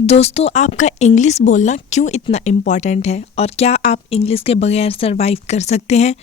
दोस्तों, आपका इंग्लिश बोलना क्यों इतना इम्पॉर्टेंट है और क्या आप इंग्लिश के बगैर सरवाइव कर सकते हैं?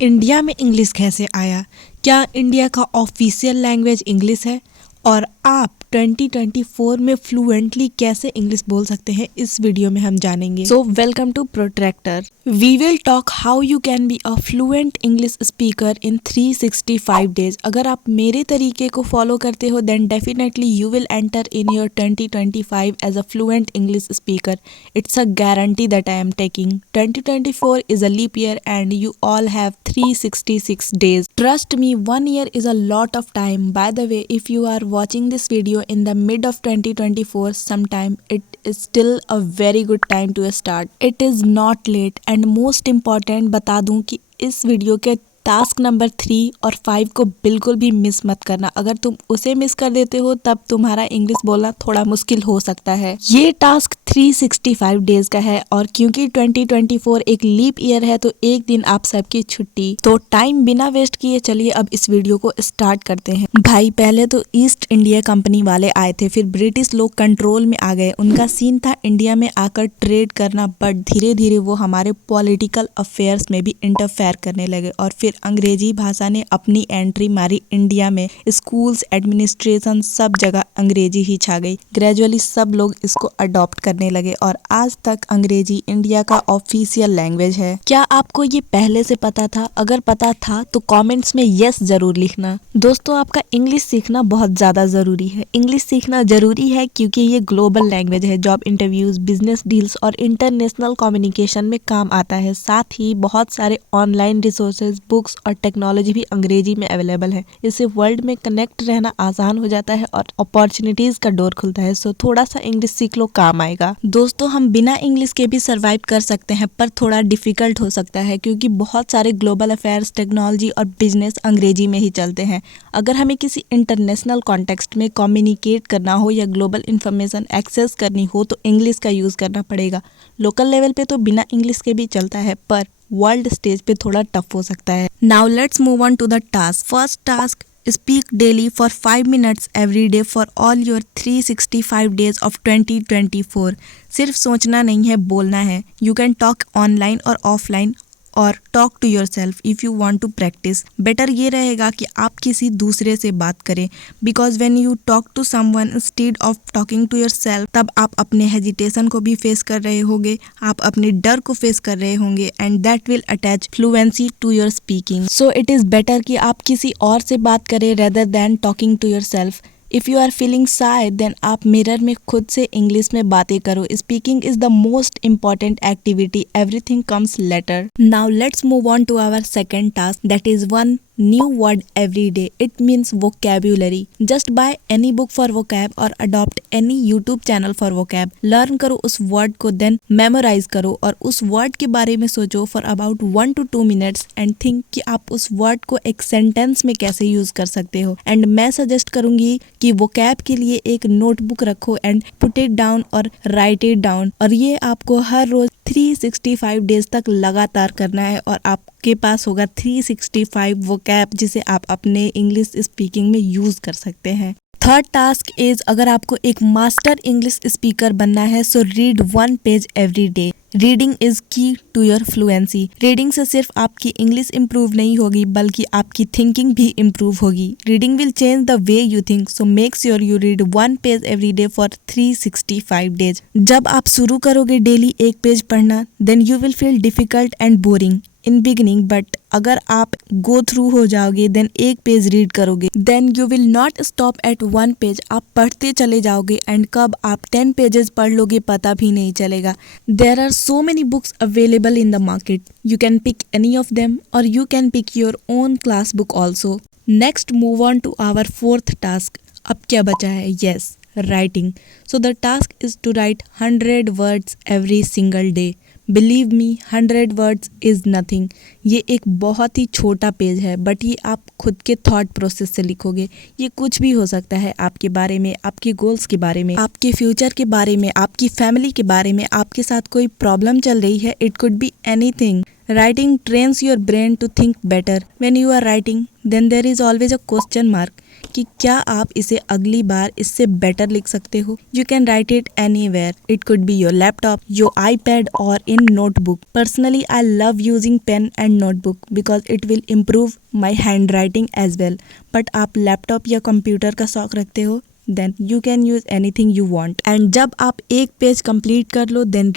इंडिया में इंग्लिश कैसे आया? क्या इंडिया का ऑफिशियल लैंग्वेज इंग्लिश है? और आप 2024 में फ्लुएंटली कैसे इंग्लिश बोल सकते हैं, इस वीडियो में हम जानेंगे। So welcome to protractor. We will talk how you can be a fluent English speaker in 365 days. अगर आप मेरे तरीके को फॉलो करते हो then definitely you will enter in your 2025 as a fluent English speaker. It's a guarantee that I am taking. 2024 is a leap year and you all have 366 days. Trust me, 1 year is a lot of time. By the way, if you are watching this video in the mid of 2024 sometime, it is still a very good time to start. It is not late and most important बता दूं कि इस video के task number 3 और 5 को बिल्कुल भी miss मत करना। अगर तुम उसे मिस कर देते हो तब तुम्हारा इंग्लिश बोलना थोड़ा मुश्किल हो सकता है। ये टास्क 365 डेज का है और क्योंकि 2024 एक लीप ईयर है तो एक दिन आप सबकी छुट्टी। तो टाइम बिना वेस्ट किए चलिए अब इस वीडियो को स्टार्ट करते हैं। भाई, पहले तो ईस्ट इंडिया कंपनी वाले आए थे, फिर ब्रिटिश लोग कंट्रोल में आ गए। उनका सीन था इंडिया में आकर ट्रेड करना, बट धीरे धीरे वो हमारे पॉलिटिकल अफेयर्स में भी इंटरफेयर करने लगे और फिर अंग्रेजी भाषा ने अपनी एंट्री मारी इंडिया में। स्कूल्स, एडमिनिस्ट्रेशन, सब जगह अंग्रेजी ही छा गई। ग्रेजुअली सब लोग इसको अडॉप्ट करने लगे और आज तक अंग्रेजी इंडिया का ऑफिशियल लैंग्वेज है। क्या आपको ये पहले से पता था? अगर पता था तो कमेंट्स में यस जरूर लिखना। दोस्तों, आपका इंग्लिश सीखना बहुत ज्यादा जरूरी है। इंग्लिश सीखना जरूरी है क्योंकि ये ग्लोबल लैंग्वेज है। जॉब इंटरव्यूज, बिजनेस डील्स और इंटरनेशनल कम्युनिकेशन में काम आता है। साथ ही बहुत सारे ऑनलाइन रिसोर्सेज, बुक्स और टेक्नोलॉजी भी अंग्रेजी में अवेलेबल है। इससे वर्ल्ड में कनेक्ट रहना आसान हो जाता है और अपॉर्चुनिटीज का डोर खुलता है। सो थोड़ा सा इंग्लिश सीख लो, काम आएगा। दोस्तों, हम बिना इंग्लिश के भी सरवाइव कर सकते हैं, पर थोड़ा डिफिकल्ट हो सकता है क्योंकि बहुत सारे ग्लोबल अफेयर्स, टेक्नोलॉजी और बिजनेस अंग्रेजी में ही चलते हैं। अगर हमें किसी इंटरनेशनल कॉन्टेक्स्ट में कम्युनिकेट करना हो या ग्लोबल इंफॉर्मेशन एक्सेस करनी हो तो इंग्लिश का यूज करना पड़ेगा। लोकल लेवल पे तो बिना इंग्लिश के भी चलता है, पर वर्ल्ड स्टेज पे थोड़ा टफ हो सकता है। Now let's move on to the task. First task, speak daily for 5 minutes every day for all your 365 days of 2024। सिर्फ सोचना नहीं है, बोलना है। You can talk online or offline और talk to yourself if you want to practice. Better ये रहेगा कि आप किसी दूसरे से बात करें, because when you talk to someone instead of talking to yourself, तब आप अपने हेजिटेशन को भी फेस कर रहे होंगे, आप अपने डर को फेस कर रहे होंगे and that will attach fluency to your speaking. So it is better कि आप किसी और से बात करें rather than talking to yourself. If you are feeling shy then आप मिरर में खुद से इंग्लिश में बातें करो। Speaking is the most important activity, everything comes later. Now let's move on to our second task, that is one new word every day. It means vocabulary. Just buy any book for vocab or adopt any YouTube channel for vocab. Learn करो उस word को, then memorize करो और उस word के बारे में सोचो for about 1 to 2 minutes and think कि आप उस word को एक sentence में कैसे यूज कर सकते हो। And मैं सजेस्ट करूंगी कि vocab के लिए एक नोटबुक रखो and put it down और write it down। और ये आपको हर रोज 365 डेज तक लगातार करना है और आपके पास होगा 365 वोकैब जिसे आप अपने इंग्लिश स्पीकिंग में यूज कर सकते हैं। थर्ड टास्क इज, अगर आपको एक मास्टर इंग्लिश स्पीकर बनना है so read 1 page every day. Reading is की टू योर फ्लुएंसी। रीडिंग से सिर्फ आपकी इंग्लिश इंप्रूव नहीं होगी बल्कि आपकी थिंकिंग भी इंप्रूव होगी। Reading will change the way you think, so make sure you read 1 page every day for 365 days. जब आप शुरू करोगे डेली एक पेज पढ़ना then you will feel difficult and boring in beginning, but अगर आप गो थ्रू हो जाओगे देन एक पेज रीड करोगे then you will not stop at 1 page. आप पढ़ते चले जाओगे एंड कब आप 10 पेजेस पढ़ लोगे पता भी नहीं चलेगा। There are so many books available in the market. You can pick any of them or you can pick your own class book also. Next, move on to our fourth task. अब क्या बचा है? Yes, writing. So the task is to write 100 words every single day. Believe me, 100 words is nothing. ये एक बहुत ही छोटा page है but ये आप खुद के थॉट प्रोसेस से लिखोगे। ये कुछ भी हो सकता है, आपके बारे में, आपके गोल्स के बारे में, आपके फ्यूचर के बारे में, आपकी फैमिली के बारे में, आपके साथ कोई प्रॉब्लम चल रही है। It could be anything. Writing trains your brain to think better. When you are writing, then there is always a question mark कि क्या आप इसे अगली बार इससे बेटर लिख सकते हो। You can write it anywhere, it could be your laptop, your iPad और in notebook. Personally I love using pen and notebook because it will improve my handwriting as well. But आप laptop या computer का शौक रखते हो, then you can use anything you want. And जब आप एक पेज कंप्लीट कर लो, then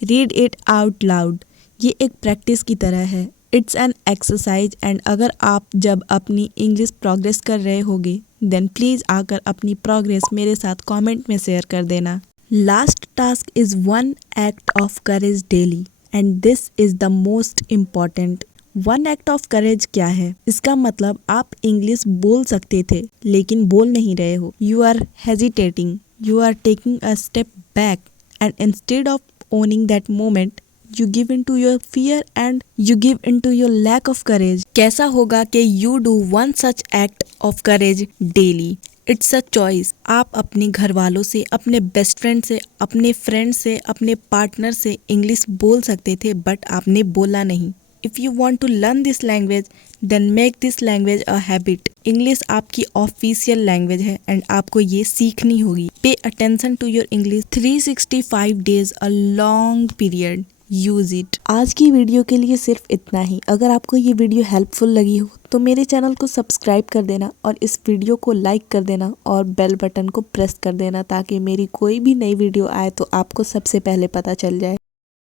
read it out loud. ये एक प्रैक्टिस की तरह है, इट्स एन एक्सरसाइज। एंड अगर आप जब अपनी इंग्लिश प्रोग्रेस कर रहे होगे, देन प्लीज़ आकर अपनी प्रोग्रेस मेरे साथ कमेंट में शेयर कर देना। Last task is 1 act of courage daily and this is the most important. 1 act of courage क्या है? इसका मतलब आप इंग्लिश बोल सकते थे लेकिन बोल नहीं रहे हो। You are hesitating, you are taking a step back and instead of owning that moment, you give into your fear and you give into your lack of courage. कैसा होगा कि you do one such act of courage daily? It's a choice. आप अपने घर वालों से, अपने best friend से, अपने फ्रेंड से, अपने पार्टनर से इंग्लिश बोल सकते थे बट आपने बोला नहीं। If you want to learn this language, then make this language a habit. English आपकी ऑफिशियल लैंग्वेज है एंड आपको ये सीखनी होगी। Pay attention to your English. 365 days a long period, use it. आज की वीडियो के लिए सिर्फ इतना ही। अगर आपको ये वीडियो हेल्पफुल लगी हो तो मेरे चैनल को सब्सक्राइब कर देना और इस वीडियो को लाइक कर देना और बेल बटन को प्रेस कर देना ताकि मेरी कोई भी नई वीडियो आए तो आपको सबसे पहले पता चल जाए।